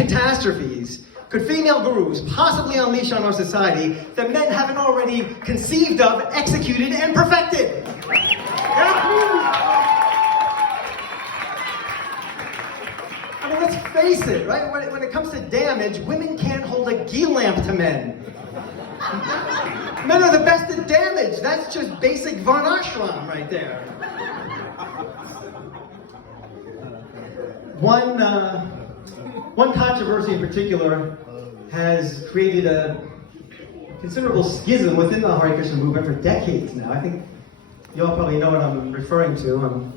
catastrophes could female gurus possibly unleash on our society that men haven't already conceived of, executed, and perfected? I mean, let's face it, right? When it comes to damage, women can't hold a ghee lamp to men. Men are the best at damage. That's just basic varnashram right there. One controversy in particular has created a considerable schism within the Hare Krishna movement for decades now. I think you all probably know what I'm referring to. I'm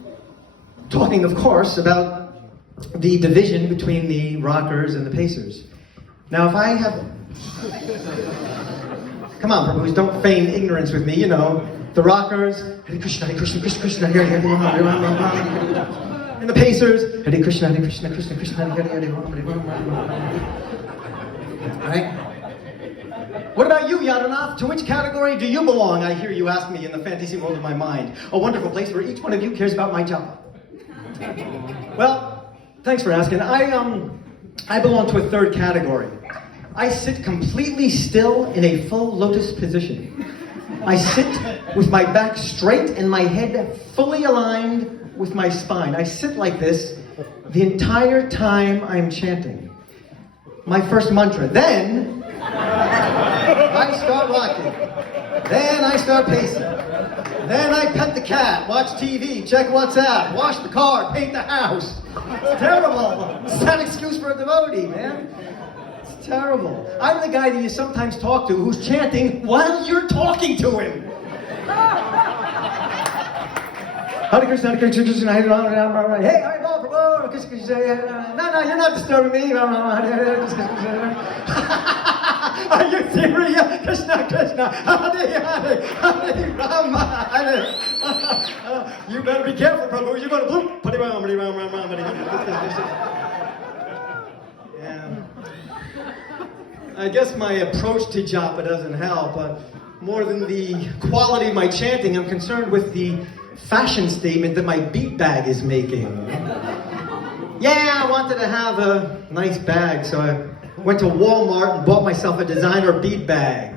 talking, of course, about the division between the rockers and the pacers. Now, if I have... Come on, Prabhus, don't feign ignorance with me, you know. The rockers, Hare Krishna, Krishna, Krishna, Hare Hare, Hare Rama. And the pacers, Hare Krishna, Krishna, Krishna, Hare Hare, Hare Rama. Right? What about you, Yadanath? To which category do you belong? I hear you ask me in the fantasy world of my mind. A wonderful place where each one of you cares about my job. Well, thanks for asking. I belong to a third category. I sit completely still in a full lotus position. I sit with my back straight and my head fully aligned with my spine. I sit like this the entire time I'm chanting. My first mantra. Then I start rocking. Then I start pacing. Then I pet the cat, watch TV, check WhatsApp, wash the car, paint the house. It's terrible. It's not an excuse for a devotee, man. It's terrible. I'm the guy that you sometimes talk to who's chanting while you're talking to him. Hare Krishna, Hare Krishna, Hare Rama, hey, Hare Rama, Krishna, no, you're not disturbing me. Are you serious? Krishna, Krishna, Hare Hare, Hare Rama, Hare. You better be careful, Prabhu. You're going to bloop. Hare Rama, Hare Rama, Hare Rama. Yeah. I guess my approach to japa doesn't help, but more than the quality of my chanting, I'm concerned with the fashion statement that my beat bag is making. Yeah, I wanted to have a nice bag, so I went to Walmart and bought myself a designer beat bag.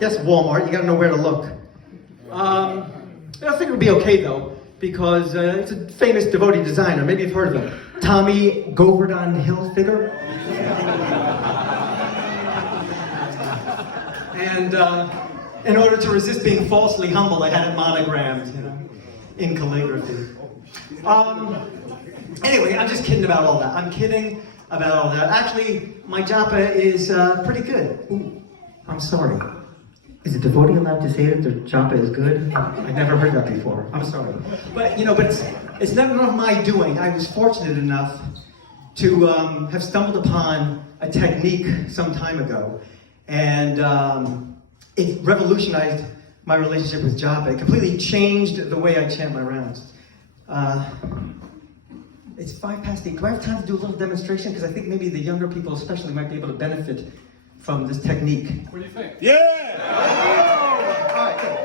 Yes, Walmart, you gotta know where to look. I think it'll be okay though, because it's a famous devotee designer. Maybe you've heard of him. Tommy Govardhan Hilfiger. And in order to resist being falsely humble, I had it monogrammed, you know, in calligraphy. Anyway, I'm just kidding about all that. I'm kidding about all that. Actually, my japa is pretty good. Ooh, I'm sorry. Is a devotee allowed to say that their japa is good? I've never heard that before. I'm sorry. But, you know, it's never my doing. I was fortunate enough to have stumbled upon a technique some time ago. And it revolutionized my relationship with japa. It completely changed the way I chant my rounds. It's 8:05. Do I have time to do a little demonstration? Because I think maybe the younger people especially might be able to benefit from this technique. What do you think? Yeah! All right, good.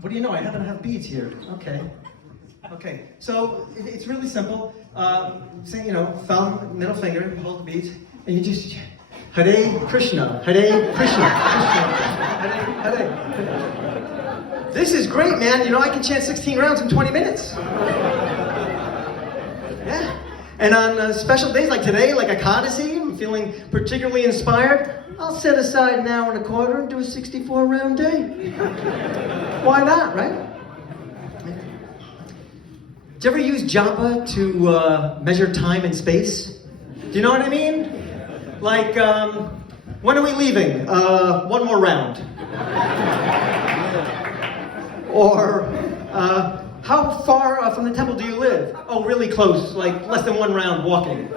What do you know? I happen to have beads here. Okay, so it's really simple. Say, you know, thumb, middle finger, hold the beads, and you just Hare Krishna, Hare Krishna, Krishna, Hare. This is great, man. You know, I can chant 16 rounds in 20 minutes. Yeah. And on special days like today, like Ekadasi, I'm feeling particularly inspired, I'll set aside an hour and a quarter and do a 64-round day. Why not, right? Did you ever use japa to measure time and space? Do you know what I mean? Like, when are we leaving? One more round. Or, how far from the temple do you live? Oh, really close, like less than one round walking.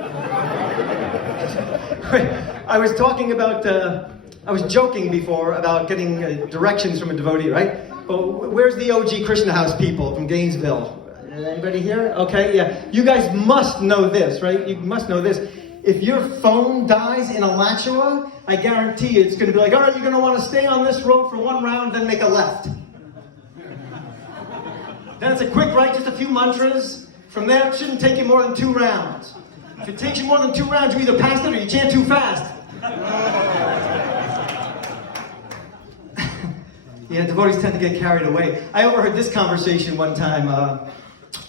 I was talking about, I was joking before about getting directions from a devotee, right? But where's the OG Krishna House people from Gainesville? Anybody here? Okay, yeah. You guys must know this, right? You must know this. If your phone dies in Alachua, I guarantee you it's going to be like, all right, you're going to want to stay on this road for one round, then make a left. Then it's a quick right, just a few mantras. From there, it shouldn't take you more than 2 rounds. If it takes you more than 2 rounds, you either passed it or you chant too fast. Yeah, devotees tend to get carried away. I overheard this conversation one time.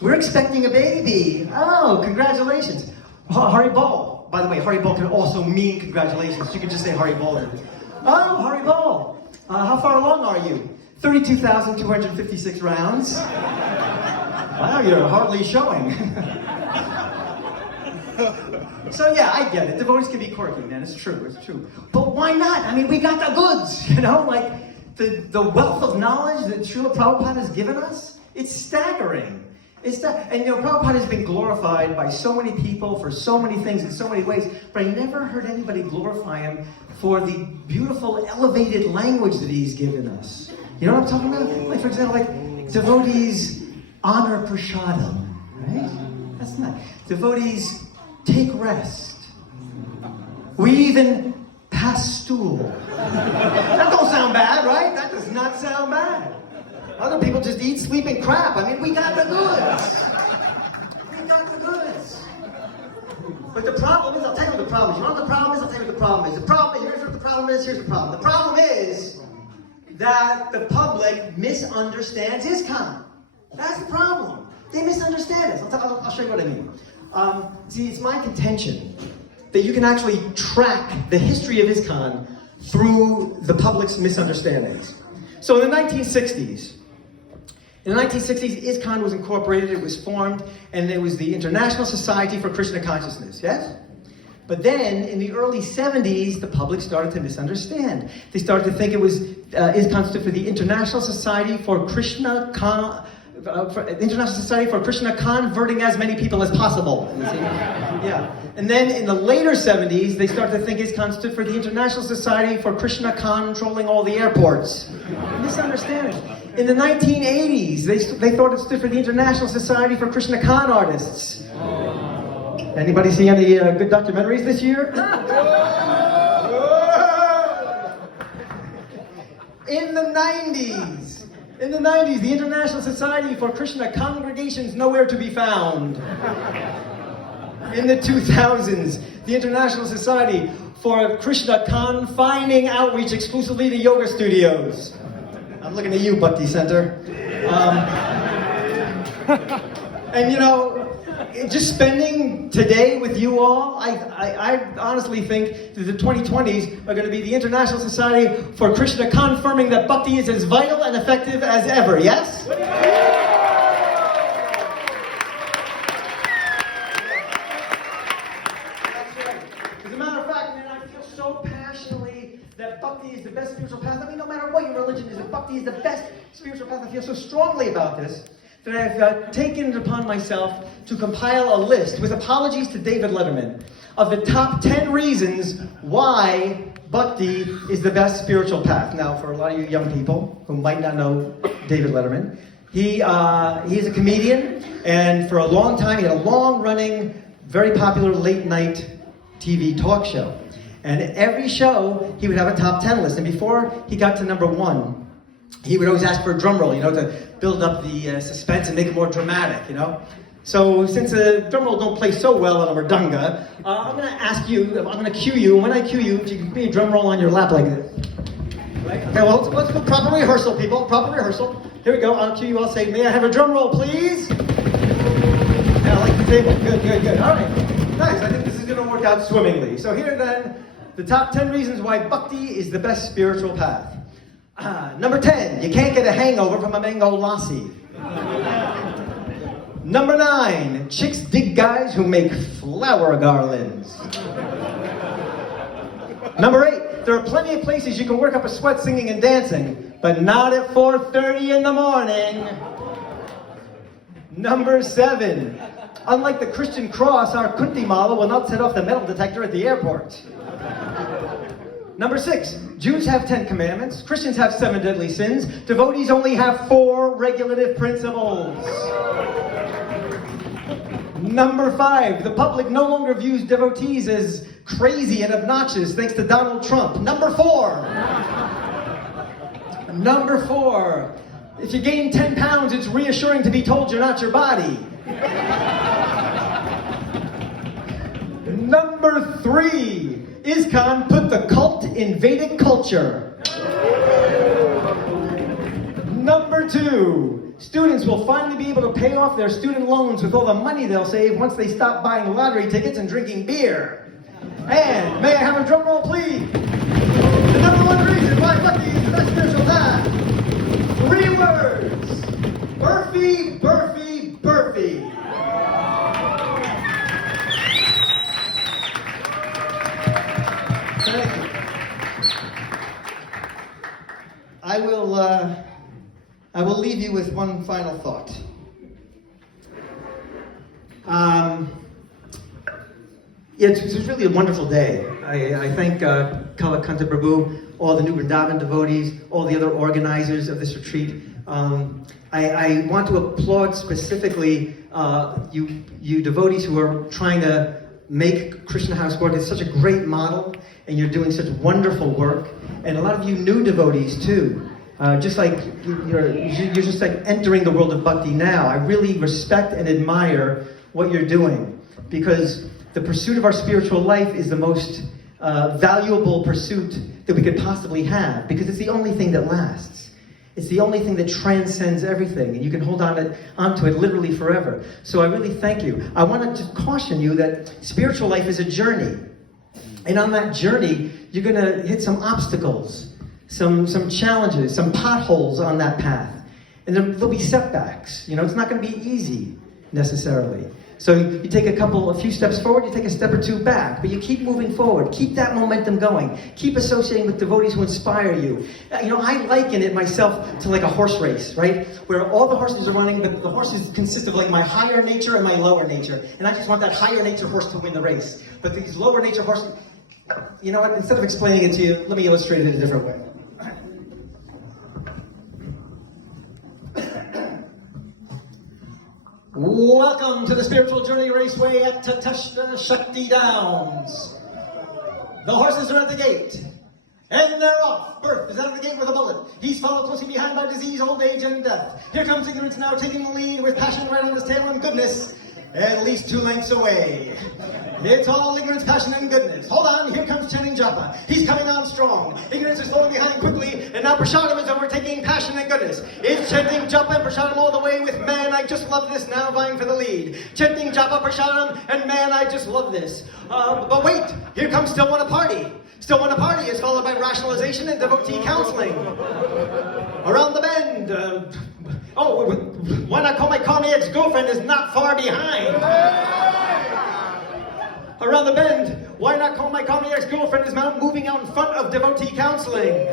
We're expecting a baby. Oh, congratulations. Hari Bol. By the way, Hari Bol can also mean congratulations. You can just say Hari Bol. Oh, Hari Bol. How far along are you? 32,256 rounds. Wow, you're hardly showing. So yeah, I get it. Devotees can be quirky, man. It's true. But why not? I mean, we got the goods, you know? Like, the wealth of knowledge that Srila Prabhupada has given us, it's staggering. And you know, Prabhupada has been glorified by so many people for so many things in so many ways, but I never heard anybody glorify him for the beautiful, elevated language that he's given us. You know what I'm talking about? Like, for example, like, devotees honor prasadam, right? That's not. Devotees take rest. We even pass stool. That don't sound bad, right? That does not sound bad. Other people just eat, sleep, and crap. I mean, we got the goods. We got the goods. But the problem is, I'll tell you what the problem is. You know what the problem is? I'll tell you what the problem is. Here's what the problem is, here's the problem. The problem is that the public misunderstands ISKCON. That's the problem. They misunderstand it. I'll show you what I mean. See, it's my contention that you can actually track the history of ISKCON through the public's misunderstandings. So in the 1960s, ISKCON was incorporated, it was formed, and it was the International Society for Krishna Consciousness, yes? But then, in the early 70s, the public started to misunderstand. They started to think it was, ISKCON stood for the International Society for Krishna International Society for Krishna Converting as many people as possible. Yeah. And then in the later 70s, they started to think ISKCON stood for the International Society for Krishna Controlling all the airports. Misunderstanding. In the 1980s, they thought it stood for the International Society for Krishna Con Artists. Anybody see any good documentaries this year? In the 90s, the International Society for Krishna Congregations Nowhere to be Found. In the 2000s, the International Society for Krishna Confining Outreach exclusively to yoga studios. I'm looking at you, Bhakti Center. And you know, just spending today with you all, I honestly think that the 2020s are going to be the International Society for Krishna confirming that Bhakti is as vital and effective as ever, yes? As a matter of fact, man, I feel so passionately that Bhakti is the best spiritual path. I mean, no matter what your religion is, that Bhakti is the best spiritual path. I feel so strongly about this that I've taken it upon myself to compile a list, with apologies to David Letterman, of the top 10 reasons why Bhakti is the best spiritual path. Now, for a lot of you young people who might not know David Letterman, he is a comedian, and for a long time he had a long-running, very popular late-night TV talk show. And every show, he would have a top 10 list, and before he got to number 1, he would always ask for a drum roll, you know, to build up the suspense and make it more dramatic, you know. So since the drum roll don't play so well on a mridanga, I'm going to ask you, I'm going to cue you, and when I cue you, if you can give me a drum roll on your lap like this. Right? Okay, well, let's go proper rehearsal, people, proper rehearsal. Here we go, I'll cue you, I'll say, may I have a drum roll, please? Yeah, I like the table, good. All right, nice, I think this is going to work out swimmingly. So here then, the top 10 reasons why Bhakti is the best spiritual path. Number 10, you can't get a hangover from a mango lassi. Number 9, chicks dig guys who make flower garlands. Number 8, there are plenty of places you can work up a sweat singing and dancing, but not at 4:30 in the morning. Number 7, unlike the Christian cross, our Kunti Mala will not set off the metal detector at the airport. Number 6, Jews have 10 commandments, Christians have 7 deadly sins, devotees only have 4 regulative principles. Number 5, the public no longer views devotees as crazy and obnoxious thanks to Donald Trump. Number 4, if you gain 10 pounds, it's reassuring to be told you're not your body. Number 3, ISKCON put the cult in Vedic culture. Number 2, students will finally be able to pay off their student loans with all the money they'll save once they stop buying lottery tickets and drinking beer. And may I have a drum roll, please? The number 1 reason why Bucky is the best spiritual dad. 3 words. Burfy, Burfy, Burfy. Thank you. I will leave you with one final thought. It was really a wonderful day. I thank Kala Kanta Prabhu, all the New Vrindavan devotees, all the other organizers of this retreat. I want to applaud specifically you devotees who are trying to make Krishna House work. It's such a great model, and you're doing such wonderful work. And a lot of you new devotees too. Just like you're just like entering the world of bhakti now. I really respect and admire what you're doing, because the pursuit of our spiritual life is the most valuable pursuit that we could possibly have, because it's the only thing that lasts. It's the only thing that transcends everything, and you can hold onto it literally forever. So I really thank you. I want to just caution you that spiritual life is a journey. And on that journey, you're going to hit some obstacles, some challenges, some potholes on that path. And there'll be setbacks. You know, it's not going to be easy, necessarily. So you take a few steps forward, you take a step or 2 back, but you keep moving forward. Keep that momentum going. Keep associating with devotees who inspire you. You know, I liken it myself to like a horse race, right? Where all the horses are running, but the horses consist of like my higher nature and my lower nature. And I just want that higher nature horse to win the race. But these lower nature horses, you know what, instead of explaining it to you, let me illustrate it in a different way. Welcome to the Spiritual Journey Raceway at Tatashta Shakti Downs. The horses are at the gate, and they're off. Birth is out of the gate with a bullet. He's followed closely behind by disease, old age, and death. Here comes ignorance now taking the lead with passion right on his tail and goodness at least 2 lengths away. It's all ignorance, passion, and goodness. Hold on, here comes Chanting Japa. He's coming on strong. Ignorance is falling behind quickly, and now Prasadam is overtaking passion and goodness. It's Chanting Japa and Prasadam all the way with Man, I Just Love This now vying for the lead. Chanting Japa, Prasadam, and Man, I Just Love This. But wait, here comes Still Wanna Party. Still Wanna Party is followed by rationalization and devotee counseling. Around the bend, Why Not Call My Commie Ex-Girlfriend is not far behind. Around the bend, Why Not Call My Commie Ex-Girlfriend is moving out in front of devotee counseling.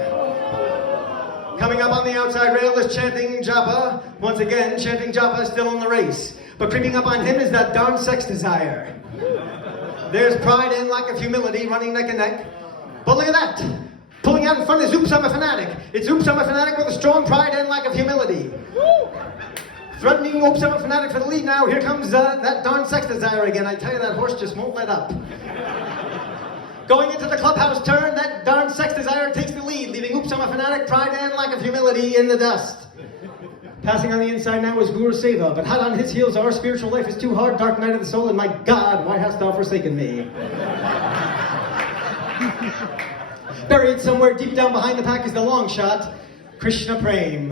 Coming up on the outside rail is Chanting Japa. Once again, Chanting Japa is still in the race. But creeping up on him is that darn sex desire. There's pride and lack of humility running neck and neck. But look at that. Pulling out in front is Oops, I'm a Fanatic. It's Oops, I'm a Fanatic with a strong pride and lack of humility. Threatening Oops, I'm a Fanatic for the lead now. Here comes that darn sex desire again. I tell you, that horse just won't let up. Going into the clubhouse turn, that darn sex desire takes the lead, leaving Oops, I'm a Fanatic, pride and lack of humility in the dust. Passing on the inside now is Guru Seva, but hot on his heels, our spiritual life is too hard, dark night of the soul, and my God, why hast thou forsaken me? Buried somewhere deep down behind the pack is the long shot, Krishna Prem.